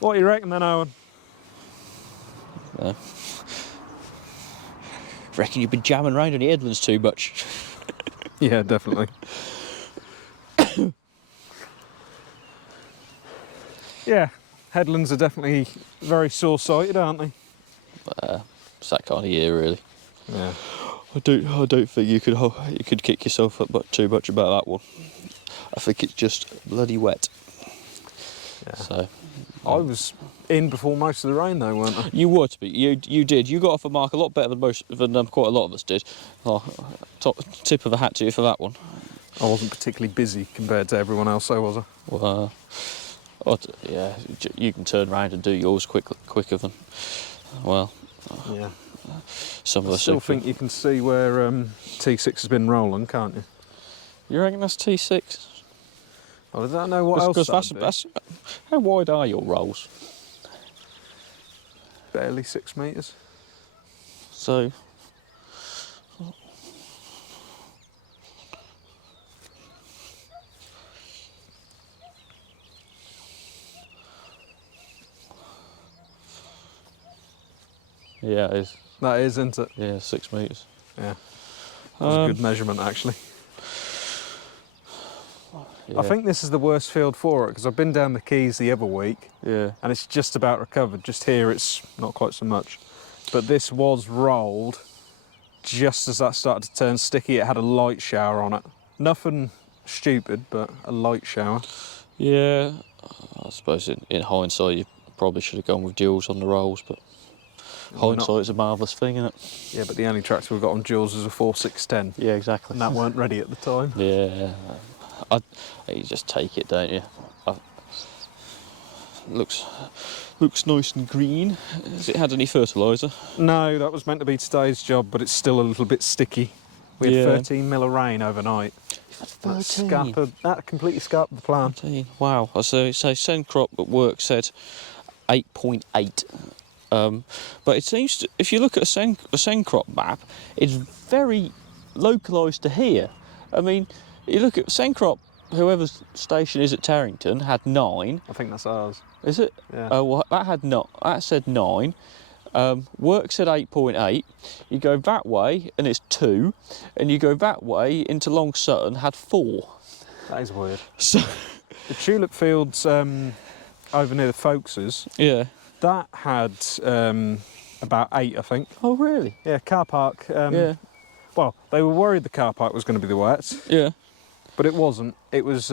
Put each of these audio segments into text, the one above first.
What do you reckon then, Owen? Reckon you've been jamming around on the headlands too much. Yeah, definitely. Yeah, headlands are definitely very sore-sighted, aren't they? It's that kind of year, really. Yeah. I don't think you could kick yourself up too much about that one. I think it's just bloody wet. Yeah. So I was in before most of the rain, though, weren't I? you were to be. You did. You got off a mark a lot better than quite a lot of us did. Oh, tip of the hat to you for that one. I wasn't particularly busy compared to everyone else, though, was I? Well, yeah, you can turn around and do yours quicker than, well, Yeah. some of I us. still think you can see where T6 has been rolling, can't you? You reckon that's T6? I don't know what else that's how wide are your rolls? Barely 6 metres. So. Yeah, it is. That is, isn't it? Yeah, 6 metres. Yeah. That's a good measurement, actually. Yeah. I think this is the worst field for it, because I've been down the Keys the other week, Yeah. and it's just about recovered. Just here, it's not quite so much. But this was rolled just as that started to turn sticky. It had a light shower on it. Nothing stupid, but a light shower. Yeah, I suppose in hindsight you probably should have gone with duals on the rolls, but hindsight's a marvellous thing, isn't it? Yeah, but the only tractor we got on duals was a 4610. Yeah, exactly. And that weren't ready at the time. Yeah, you just take it, don't you? Looks nice and green. Has it had any fertiliser? No, that was meant to be today's job, but it's still a little bit sticky. We had 13 mil of rain overnight. You've had 13? That completely scarpered the plan. 13. Wow. So Sencrop at work said 8.8. But it seems to, if you look at a Sencrop map, it's very localised to here. I mean, you look at Sencrop, whoever's station is at Tarrington, had 9. I think that's ours. Is it? Yeah. Well, that said 9. Work said 8.8. You go that way and it's 2, and you go that way into Long Sutton had 4. That is weird. So the tulip fields over near the Folkeses, yeah. that had about 8, I think. Oh really? Yeah, car park. Yeah. Well, they were worried the car park was going to be the wet. Yeah. But it wasn't. It was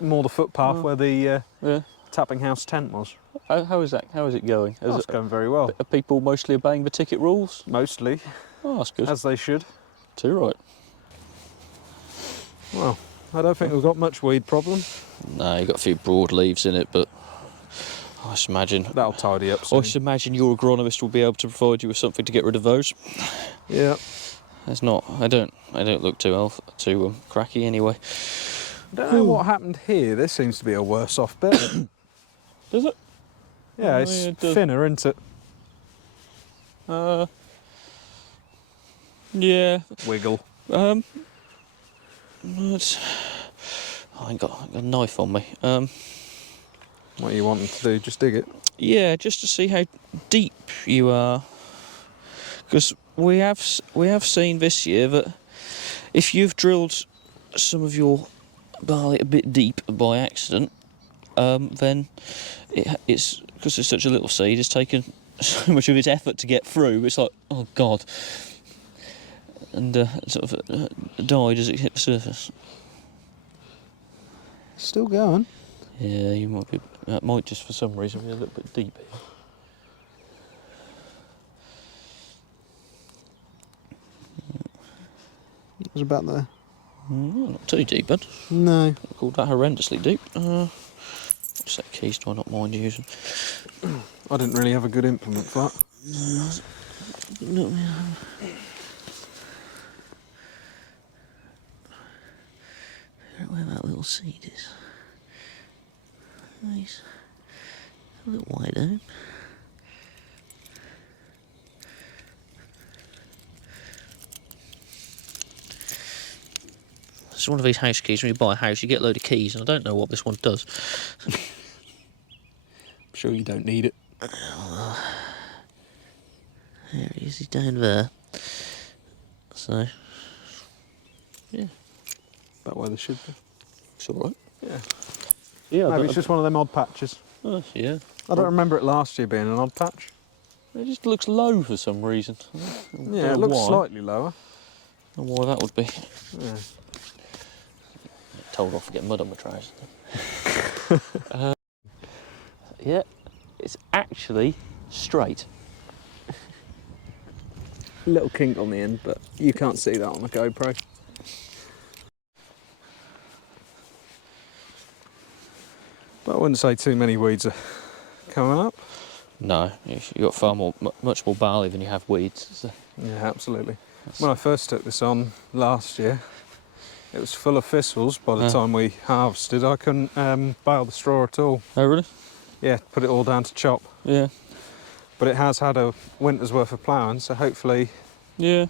more the footpath where the Yeah. Tapping House tent was. How is that? How is it going? It's going very well. Are people mostly obeying the ticket rules? Mostly. Oh, that's good. As they should. Too right. Well, I don't think we've got much weed problem. No, you got a few broad leaves in it, but I just imagine that'll tidy up soon. I just imagine your agronomist will be able to provide you with something to get rid of those. Yeah. It's not. I don't look too cracky anyway. I don't know what happened here. This seems to be a worse off bit. Does it? Yeah, it's thinner, isn't it? Yeah. Wiggle. I ain't got a knife on me. What are you wanting to do? Just dig it? Yeah, just to see how deep you are. Because we have seen this year that if you've drilled some of your barley a bit deep by accident, then it's because it's such a little seed, it's taken so much of its effort to get through. It's like, oh God, and sort of died as it hit the surface. Still going. Yeah, you might be. That might just for some reason be a little bit deep here. It was about there. Not too deep, bud. No. I called that horrendously deep. What's that keys do I not mind using? I didn't really have a good implement for that. No. Where that little seed is. Nice. A little wide out. It's one of these house keys. When you buy a house, you get a load of keys, and I don't know what this one does. I'm sure you don't need it. There he is, he's down there. So, yeah, About where they should be. it's alright. Yeah. Yeah, Maybe it's just one of them odd patches. yeah. I don't remember it last year being an odd patch. It just looks low for some reason. Yeah, it looks slightly lower. I don't know why that would be. Yeah. Told off to get mud on my trousers. Yeah, it's actually straight. Little kink on the end, but you can't see that on the GoPro. But I wouldn't say too many weeds are coming up. No, you've got much more barley than you have weeds. So. Yeah, absolutely. When I first took this on last year, it was full of thistles by the time we harvested. I couldn't bale the straw at all. Oh, really? Yeah, put it all down to chop. Yeah. But it has had a winter's worth of ploughing, so hopefully, Yeah.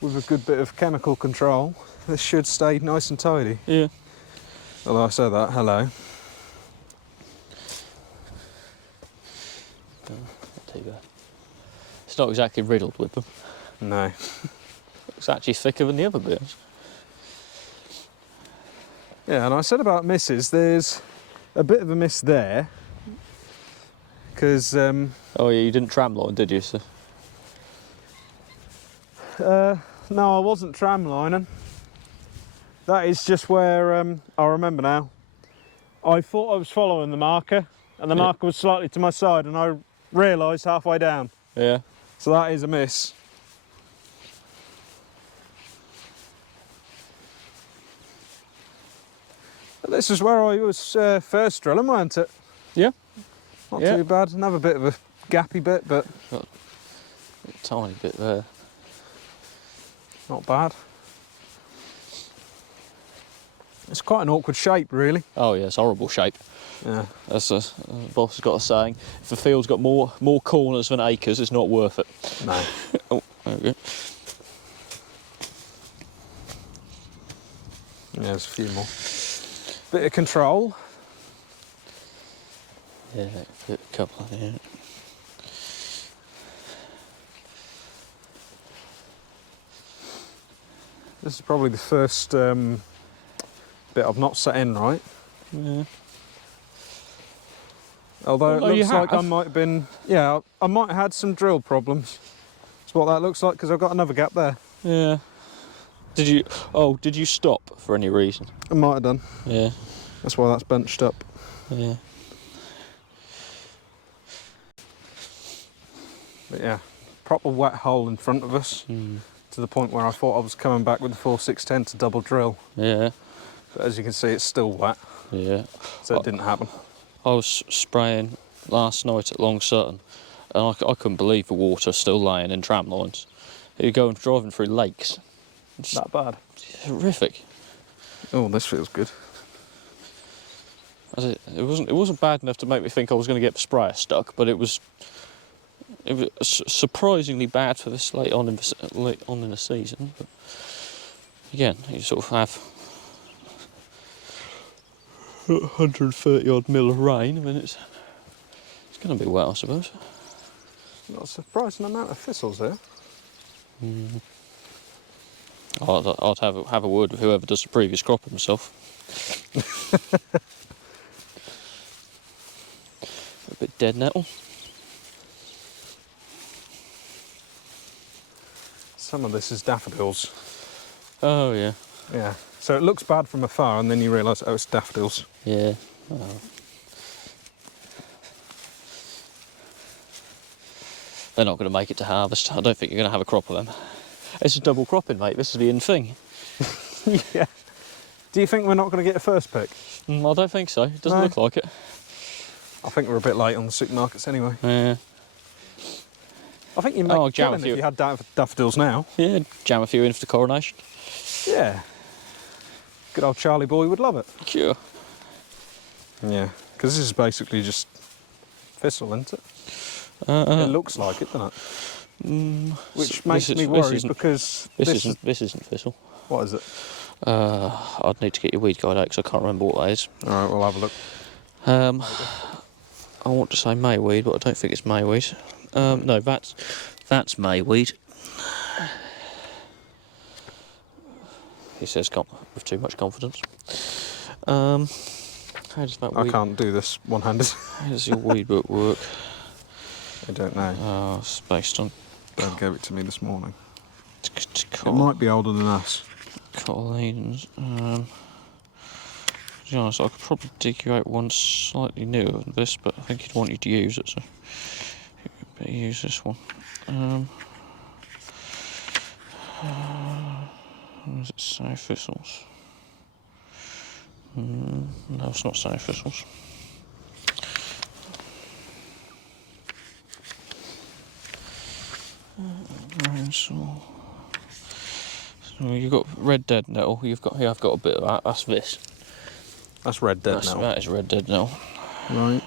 with a good bit of chemical control, this should stay nice and tidy. Yeah. Although I say that, hello. Not too bad. It's not exactly riddled with them. No. It's actually thicker than the other bits. Yeah, and I said about misses, there's a bit of a miss there, because... Oh yeah, you didn't tramline, did you? So. no, I wasn't tramlining. That is just where, I remember now, I thought I was following the marker, and the marker was slightly to my side, and I realised halfway down. Yeah. So that is a miss. But this is where I was first drilling, wasn't it? Yeah. Not too bad. Another bit of a gappy bit, but Got a tiny bit there. not bad. It's quite an awkward shape, really. Oh yeah, it's a horrible shape. Yeah. That's the boss has got a saying. If the field's got more corners than acres, it's not worth it. No. Oh, there we go. Yeah, there's a few more. Bit of control. Yeah, a couple. Yeah. This is probably the first bit I've not set in right. Yeah. Although Well, it looks you like I have. might have been, yeah, I might have had some drill problems. That's what that looks like, because I've got another gap there. Yeah. Did you stop for any reason? I might have done. Yeah. That's why that's bunched up. Yeah. But yeah, proper wet hole in front of us, to the point where I thought I was coming back with the 4610 to double drill. Yeah. But as you can see, it's still wet, Yeah. so it didn't happen. I was spraying last night at Long Sutton, and I couldn't believe the water still lying in tram lines. You're driving through lakes. It's That bad? horrific. Oh, this feels good. It wasn't bad enough to make me think I was going to get the sprayer stuck, but it was surprisingly bad for this late on in the season. But again, you sort of have 130 odd mil of rain. I mean, it's going to be wet, I suppose. Got a surprising amount of thistles here. I'd have a word with whoever does the previous crop himself. A bit dead nettle. Some of this is daffodils. Oh yeah. Yeah. So it looks bad from afar, and then you realise, oh, it's daffodils. Yeah. Oh. They're not going to make it to harvest. I don't think you're going to have a crop of them. This is double cropping, mate. This is the in thing. Yeah. Do you think we're not going to get a first pick? I don't think so. It doesn't No. look like it. I think we're a bit late on the supermarkets anyway. Yeah. I think you'd make a jam a killing few. if you had daffodils now. Yeah, jam a few in for the coronation. Yeah. Good old Charlie boy would love it. Sure. Yeah. Because this is basically just thistle, isn't it? It looks like it, doesn't it? Which makes me worried because this isn't thistle. What is it? I'd need to get your weed guide out because I can't remember what that is. All right, we'll have a look. I want to say mayweed, but I don't think it's mayweed. No, that's mayweed. He says with too much confidence. How does that I weed? can't do this one-handed. How does your weed book work? I don't know. Oh, it's based on. Dad gave it to me this morning. It It might be older than us. Cotyledons. To be honest, I could probably dig you out one slightly newer than this, but I think he'd want you to use it, so you better use this one. Is it sow thistles? No, it's not sow thistles. So you've got red dead nettle. I've got a bit of that. That's this. That's red dead now. That is red dead nettle. Right.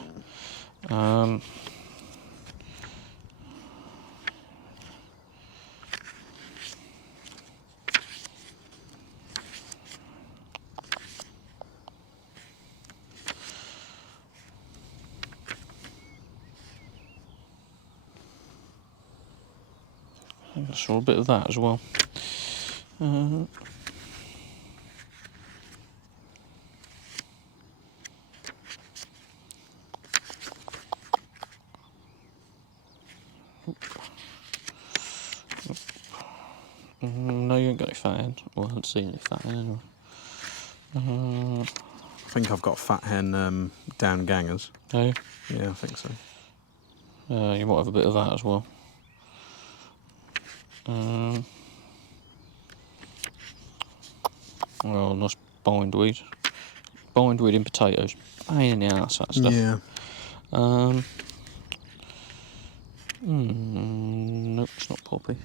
I saw a bit of that as well. No, you ain't got any fat hen. Well, I haven't seen any fat hen anyway. I think I've got fat hen down gangers. No? Yeah, I think so. You might have a bit of that as well. Well, nice bindweed. Bindweed in potatoes. Pain in the ass, that stuff. Yeah. Nope, it's not poppy.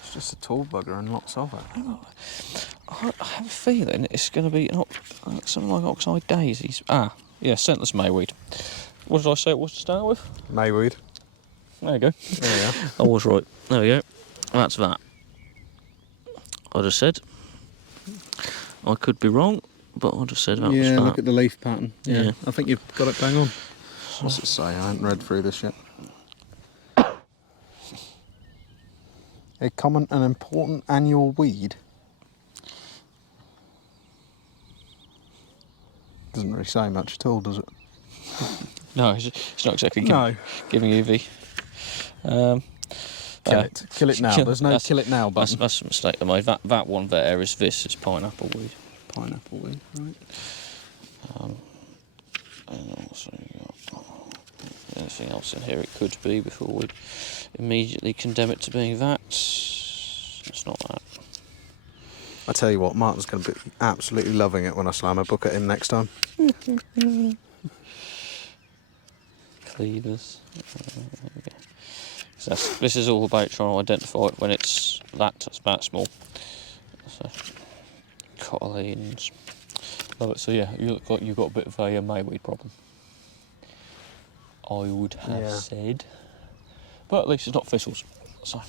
It's just a tall bugger and lots of it. I have a feeling it's going to be something like oxide daisies. Yeah, scentless mayweed. What did I say it was to start with? Mayweed. There you go. There we are. I was right. There we go. That's that. I just said. I could be wrong, but I just said that was that. Yeah, look at the leaf pattern. Yeah. I think you've got it bang on. What's it say? I haven't read through this yet. A common and important annual weed. Doesn't really say much at all, does it? No, it's not exactly giving you the... Kill it now. There's no kill it now button. That's a mistake I made. That one there is this. It's pineapple weed. Pineapple weed, right. And also anything else in here it could be before we'd immediately condemn it to being that. It's not that. I tell you what, Martin's going to be absolutely loving it when I slam a book at him next time. Cleavers. So this is all about trying to identify it when it's that small. So, cotyledons. Love it. So yeah, you look like you've got a bit of a mayweed problem. I would have said. But at least it's not thistles. So.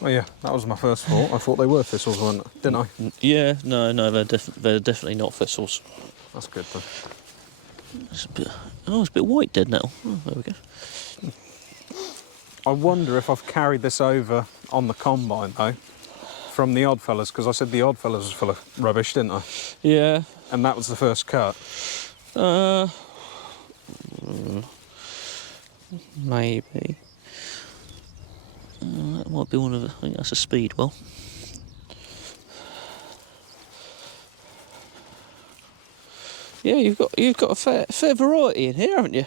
Well, yeah, that was my first thought. I thought they were thistles, didn't I? Yeah, no, they're definitely not thistles. That's good then. It's a bit white dead now. Oh, there we go. I wonder if I've carried this over on the combine though, from the Oddfellas, because I said the Oddfellas was full of rubbish, didn't I? Yeah. And that was the first cut. Maybe. That might be one of the. I think that's a Speedwell. Yeah, you've got a fair variety in here, haven't you?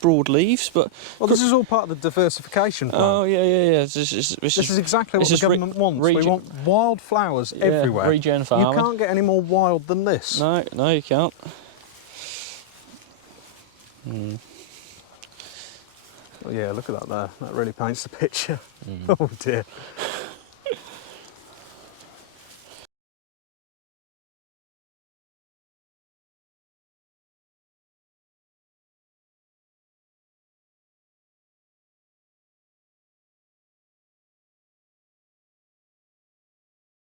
Broad leaves, but well, this is all part of the diversification plan. Oh yeah. This is exactly what the government wants. We want wild flowers everywhere. Regen farming. You can't get any more wild than this. No, you can't. Well, yeah, look at that there. That really paints the picture. Oh dear.